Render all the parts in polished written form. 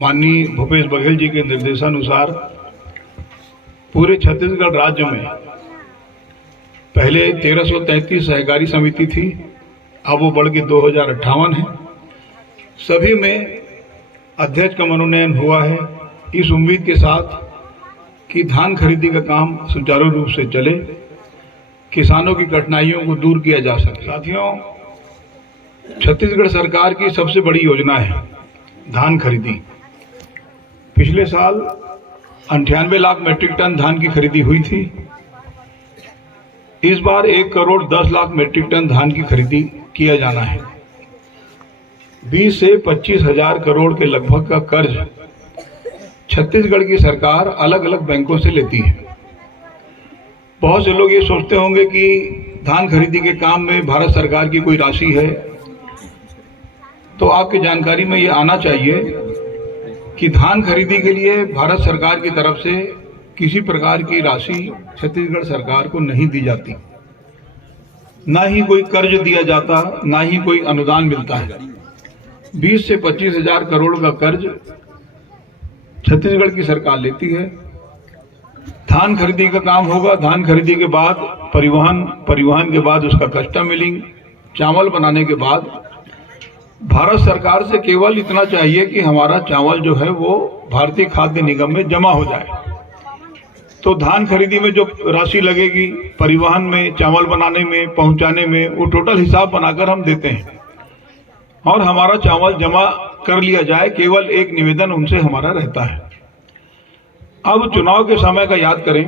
माननीय भूपेश बघेल जी के निर्देशानुसार पूरे छत्तीसगढ़ राज्य में पहले 1333 सहकारी समिति थी, अब वो बढ़ के 2058 है। सभी में अध्यक्ष का मनोनयन हुआ है, इस उम्मीद के साथ कि धान खरीदी का काम सुचारू रूप से चले, किसानों की कठिनाइयों को दूर किया जा सके। साथियों, छत्तीसगढ़ सरकार की सबसे बड़ी योजना है धान खरीदी। पिछले साल 98 लाख मीट्रिक टन धान की खरीदी हुई थी। इस बार 1 करोड़ 10 लाख मीट्रिक टन धान की खरीदी किया जाना है। 20 से 25 हजार करोड़ के लगभग का कर्ज छत्तीसगढ़ की सरकार अलग अलग बैंकों से लेती है। बहुत से लोग ये सोचते होंगे कि धान खरीदी के काम में भारत सरकार की कोई राशि है, तो आपकी जानकारी में ये आना चाहिए कि धान खरीदी के लिए भारत सरकार की तरफ से किसी प्रकार की राशि छत्तीसगढ़ सरकार को नहीं दी जाती, ना ही कोई कर्ज दिया जाता, ना ही कोई अनुदान मिलता है। 20 से 25 हजार करोड़ का कर्ज छत्तीसगढ़ की सरकार लेती है। धान खरीदी का काम होगा, धान खरीदी के बाद परिवहन के बाद उसका कस्टम मिलिंग, चावल बनाने के बाद भारत सरकार से केवल इतना चाहिए कि हमारा चावल जो है वो भारतीय खाद्य निगम में जमा हो जाए। तो धान खरीदी में जो राशि लगेगी, परिवहन में, चावल बनाने में, पहुंचाने में, वो टोटल हिसाब बनाकर हम देते हैं और हमारा चावल जमा कर लिया जाए, केवल एक निवेदन उनसे हमारा रहता है। अब चुनाव के समय का याद करें,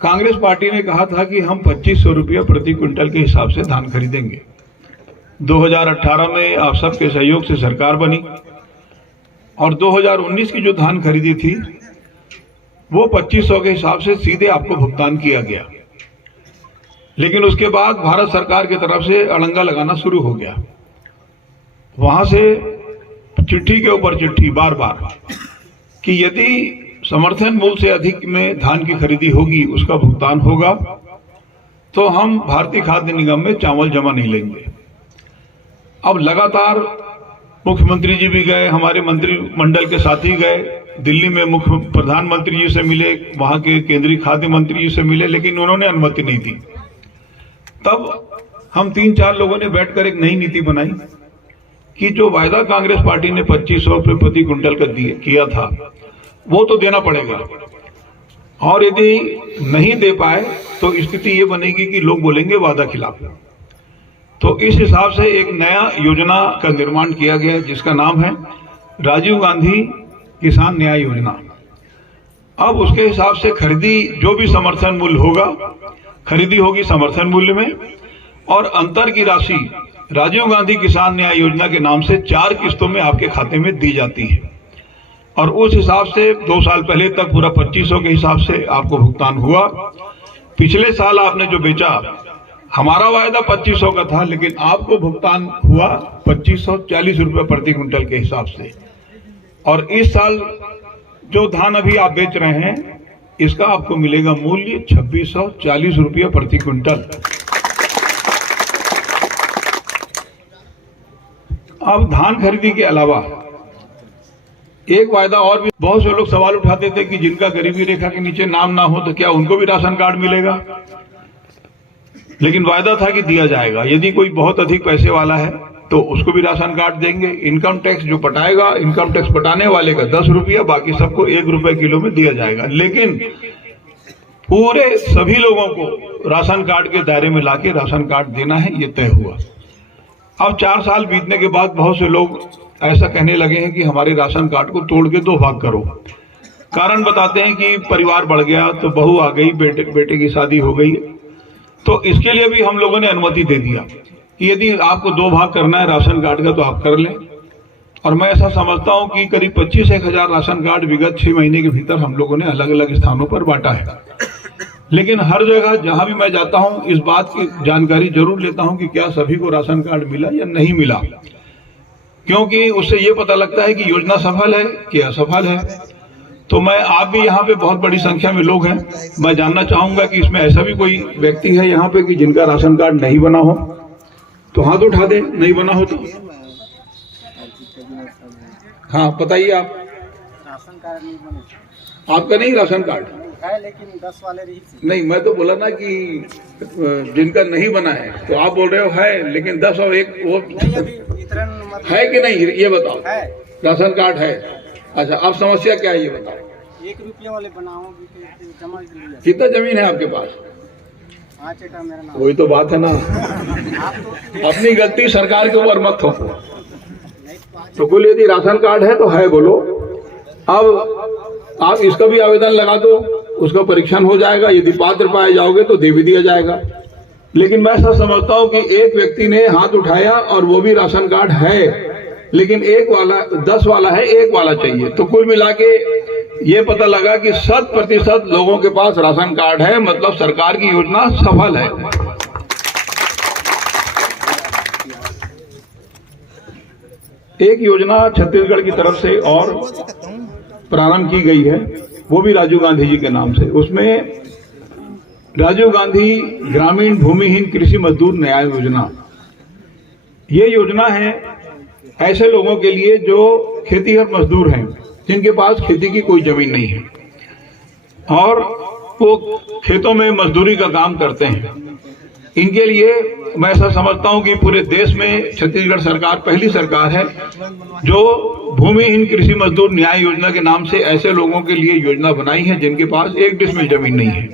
कांग्रेस पार्टी ने कहा था कि हम 2500 रुपया प्रति क्विंटल के हिसाब से धान खरीदेंगे। 2018 में आप सबके सहयोग से सरकार बनी और 2019 की जो धान खरीदी थी वो 2500 के हिसाब से सीधे आपको भुगतान किया गया। लेकिन उसके बाद भारत सरकार की तरफ से अड़ंगा लगाना शुरू हो गया। वहां से चिट्ठी के ऊपर चिट्ठी बार बार कि यदि समर्थन मूल्य से अधिक में धान की खरीदी होगी, उसका भुगतान होगा, तो हम भारतीय खाद्य निगम में चावल जमा नहीं लेंगे। अब लगातार मुख्यमंत्री जी भी गए, हमारे मंत्रिमंडल के साथी गए, दिल्ली में मुख्य प्रधानमंत्री जी से मिले, वहां के केंद्रीय खाद्य मंत्री जी से मिले, लेकिन उन्होंने अनुमति नहीं दी। तब हम 3-4 लोगों ने बैठकर एक नई नीति बनाई कि जो वायदा कांग्रेस पार्टी ने 2500 रुपये प्रति क्विंटल का किया था वो तो देना पड़ेगा, और यदि नहीं दे पाए तो स्थिति ये बनेगी कि लोग बोलेंगे वादा खिलाफ। तो इस हिसाब से एक नया योजना का निर्माण किया गया जिसका नाम है राजीव गांधी किसान न्याय योजना। अब उसके हिसाब से खरीदी जो भी समर्थन मूल्य होगा, खरीदी होगी समर्थन मूल्य में, और अंतर की राशि राजीव गांधी किसान न्याय योजना के नाम से 4 किस्तों में आपके खाते में दी जाती है। और उस हिसाब से 2 साल पहले तक पूरा 2500 के हिसाब से आपको भुगतान हुआ। पिछले साल आपने जो बेचा, हमारा वायदा 2500 का था, लेकिन आपको भुगतान हुआ 2540 रुपये प्रति क्विंटल के हिसाब से। और इस साल जो धान अभी आप बेच रहे हैं, इसका आपको मिलेगा मूल्य 2640 रुपये प्रति क्विंटल। अब धान खरीदी के अलावा एक वायदा और भी, बहुत से लोग सवाल उठाते थे कि जिनका गरीबी रेखा के नीचे नाम ना हो तो क्या उनको भी राशन कार्ड मिलेगा। लेकिन वायदा था कि दिया जाएगा। यदि कोई बहुत अधिक पैसे वाला है तो उसको भी राशन कार्ड देंगे। इनकम टैक्स जो पटाएगा, इनकम टैक्स पटाने वाले का 10 रुपया, बाकी सबको 1 रुपये किलो में दिया जाएगा। लेकिन पूरे सभी लोगों को राशन कार्ड के दायरे में लाके राशन कार्ड देना है, ये तय हुआ। अब 4 साल बीतने के बाद बहुत से लोग ऐसा कहने लगे हैं कि हमारे राशन कार्ड को तोड़ के 2 भाग करो। कारण बताते हैं कि परिवार बढ़ गया, तो बहू आ गई, बेटे की शादी हो गई। तो इसके लिए भी हम लोगों ने अनुमति दे दिया कि यदि आपको 2 भाग करना है राशन कार्ड का तो आप कर लें। और मैं ऐसा समझता हूं कि करीब 25-1 हजार राशन कार्ड विगत 6 महीने के भीतर हम लोगों ने अलग अलग स्थानों पर बांटा है। लेकिन हर जगह जहां भी मैं जाता हूं, इस बात की जानकारी जरूर लेता हूं कि क्या सभी को राशन कार्ड मिला या नहीं मिला, क्योंकि उससे ये पता लगता है कि योजना सफल है कि असफल है। तो मैं, आप भी यहाँ पे बहुत बड़ी संख्या में लोग हैं, मैं जानना चाहूंगा कि इसमें ऐसा भी कोई व्यक्ति है यहाँ पे कि जिनका राशन कार्ड नहीं बना हो, तो हाथ उठा दे। नहीं बना हो तो हाँ बताइए आप। राशन कार्ड नहीं बने आपका नहीं राशन कार्ड है, लेकिन 10 वाले रही थी। नहीं, मैं तो बोला ना कि जिनका नहीं बना है, तो आप बोल रहे हो है, लेकिन 10 और 1 वो नहीं, अभी वितरण मतलब है कि नहीं ये बताओ। है, राशन कार्ड है। अच्छा, अब समस्या क्या है ये बताओ। 1 रुपये वाले बनाओ जमा लिया। कितना जमीन है आपके पास? 5 एकड़ मेरा नाम। वही तो बात है ना, आप तो अपनी गलती सरकार के ऊपर मत थोपो। तो कुल यदि राशन कार्ड है तो है बोलो। अब आप इसका भी आवेदन लगा दो, उसका परीक्षण हो जाएगा, यदि पात्र पाए जाओगे तो दे भी दिया जाएगा। लेकिन मैं ऐसा समझता हूं कि एक व्यक्ति ने हाथ उठाया और वो भी राशन कार्ड है, लेकिन 10 वाला है, 1 वाला चाहिए। तो कुल मिला के ये पता लगा कि 100% लोगों के पास राशन कार्ड है, मतलब सरकार की योजना सफल है। एक योजना छत्तीसगढ़ की तरफ से और प्रारंभ की गई है, वो भी राजीव गांधी जी के नाम से। उसमें राजीव गांधी ग्रामीण भूमिहीन कृषि मजदूर न्याय योजना, ये योजना है ऐसे लोगों के लिए जो खेतीहर मजदूर हैं, जिनके पास खेती की कोई जमीन नहीं है और वो खेतों में मजदूरी का काम करते हैं। इनके लिए मैं ऐसा समझता हूं कि पूरे देश में छत्तीसगढ़ सरकार पहली सरकार है जो भूमिहीन कृषि मजदूर न्याय योजना के नाम से ऐसे लोगों के लिए योजना बनाई है जिनके पास 1 डिसमिल जमीन नहीं है,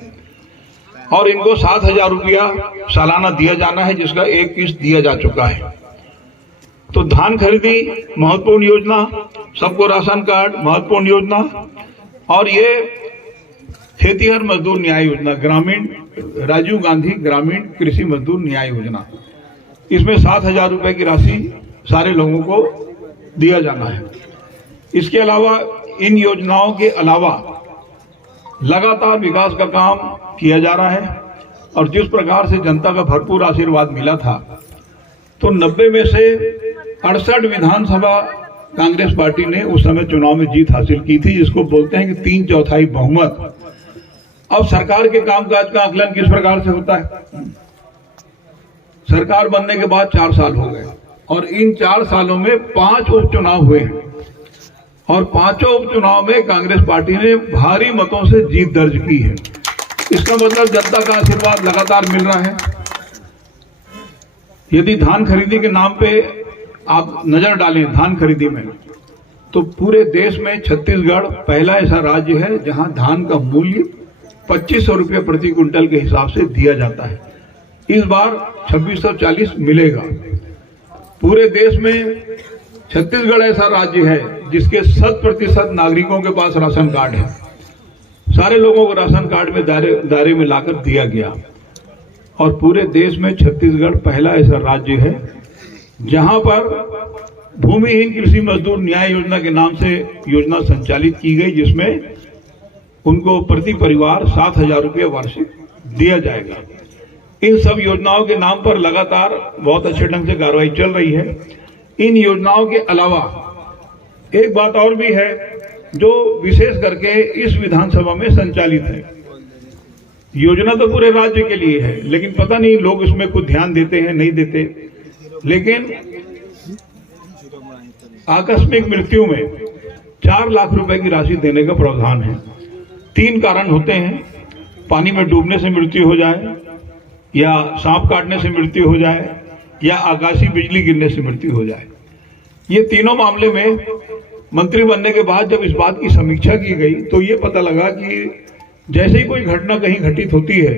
और इनको 7,000 रुपया सालाना दिया जाना है, जिसका 1 किस्त दिया जा चुका है। तो धान खरीदी महत्वपूर्ण योजना, सबको राशन कार्ड महत्वपूर्ण योजना, और ये खेतीहर मजदूर न्याय योजना ग्रामीण राजीव गांधी ग्रामीण कृषि मजदूर न्याय योजना, इसमें 7,000 रुपए की राशि सारे लोगों को दिया जाना है। इसके अलावा इन योजनाओं के अलावा लगातार विकास का काम किया जा रहा है, और जिस प्रकार से जनता का भरपूर आशीर्वाद मिला था, तो 90 में से 68 विधानसभा कांग्रेस पार्टी ने उस समय चुनाव में जीत हासिल की थी, जिसको बोलते हैं कि 3/4 बहुमत। अब सरकार के कामकाज का आकलन किस प्रकार से होता है? सरकार बनने के बाद 4 साल हो गए, और इन 4 सालों में 5 उपचुनाव हुए हैं, और 5 उपचुनाव में कांग्रेस पार्टी ने भारी मतों से जीत दर्ज की है। इसका मतलब जनता का आशीर्वाद लगातार मिल रहा है। यदि धान खरीदी के नाम पे आप नजर डालें धान खरीदी में, तो पूरे देश में छत्तीसगढ़ पहला ऐसा राज्य है जहां धान का मूल्य 2500 रुपये प्रति क्विंटल के हिसाब से दिया जाता है। इस बार 2640 मिलेगा। पूरे देश में छत्तीसगढ़ ऐसा राज्य है जिसके 100% नागरिकों के पास राशन कार्ड है। सारे लोगों को राशन कार्ड में दायरे में लाकर दिया गया, और पूरे देश में छत्तीसगढ़ पहला ऐसा राज्य है जहां पर भूमिहीन कृषि मजदूर न्याय योजना के नाम से योजना संचालित की गई, जिसमें उनको प्रति परिवार 7,000 रुपये वार्षिक दिया जाएगा। इन सब योजनाओं के नाम पर लगातार बहुत अच्छे ढंग से कार्रवाई चल रही है। इन योजनाओं के अलावा एक बात और भी है जो विशेष करके इस विधानसभा में संचालित है। योजना तो पूरे राज्य के लिए है, लेकिन पता नहीं लोग इसमें कुछ ध्यान देते हैं नहीं देते। लेकिन आकस्मिक मृत्यु में 4 लाख रुपए की राशि देने का प्रावधान है। 3 कारण होते हैं: पानी में डूबने से मृत्यु हो जाए, या सांप काटने से मृत्यु हो जाए, या आकाशीय बिजली गिरने से मृत्यु हो जाए। ये तीनों मामले में मंत्री बनने के बाद जब इस बात की समीक्षा की गई, तो ये पता लगा कि जैसे ही कोई घटना कहीं घटित होती है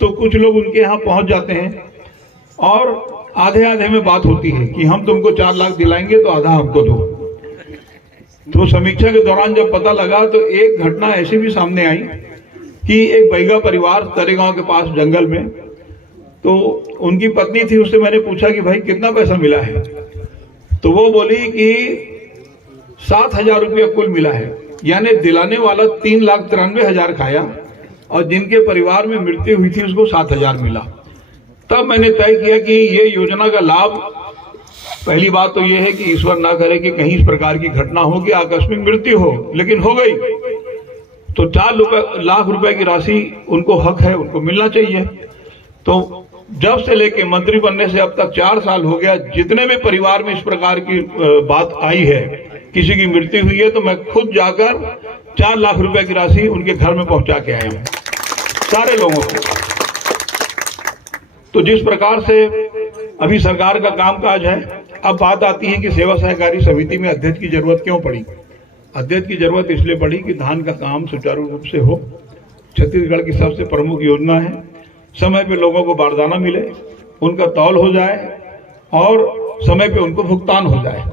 तो कुछ लोग उनके यहाँ पहुंच जाते हैं, और आधे आधे में बात होती है कि हम तुमको 4 लाख दिलाएंगे तो आधा हमको दो। तो समीक्षा के दौरान जब पता लगा तो एक घटना ऐसी भी सामने आई कि एक बैगा परिवार तरेगांव के पास जंगल में, तो उनकी पत्नी थी, उससे मैंने पूछा कि भाई कितना पैसा मिला है? तो वो बोली कि 7,000 रुपया कुल मिला है। यानी दिलाने वाला 3,93,000 खाया, और जिनके परिवार में मृत्यु हुई थी उसको 7,000 मिला। तब मैंने तय किया कि ये योजना का लाभ, पहली बात तो ये है कि ईश्वर ना करे कि कहीं इस प्रकार की घटना हो कि आकस्मिक मृत्यु हो, लेकिन हो गई तो 4 लाख रुपए की राशि उनको हक है, उनको मिलना चाहिए। तो जब से लेके मंत्री बनने से अब तक 4 साल हो गया, जितने भी परिवार में इस प्रकार की बात आई है, किसी की मृत्यु हुई है तो मैं खुद जाकर 4 लाख रुपए की राशि उनके घर में पहुंचा के आया हूं, सारे लोगों को। तो जिस प्रकार से अभी सरकार का कामकाज है, अब बात आती है कि सेवा सहकारी समिति में अध्यक्ष की जरूरत क्यों पड़ी। अध्यक्ष की जरूरत इसलिए पड़ी कि धान का काम सुचारू रूप से हो। छत्तीसगढ़ की सबसे प्रमुख योजना है, समय पे लोगों को बारदाना मिले, उनका तौल हो जाए और समय पे उनको भुगतान हो जाए।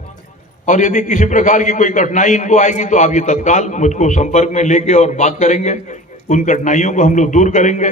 और यदि किसी प्रकार की कोई कठिनाई इनको आएगी तो आप ये तत्काल मुझको संपर्क में लेके और बात करेंगे, उन कठिनाइयों को हम लोग दूर करेंगे।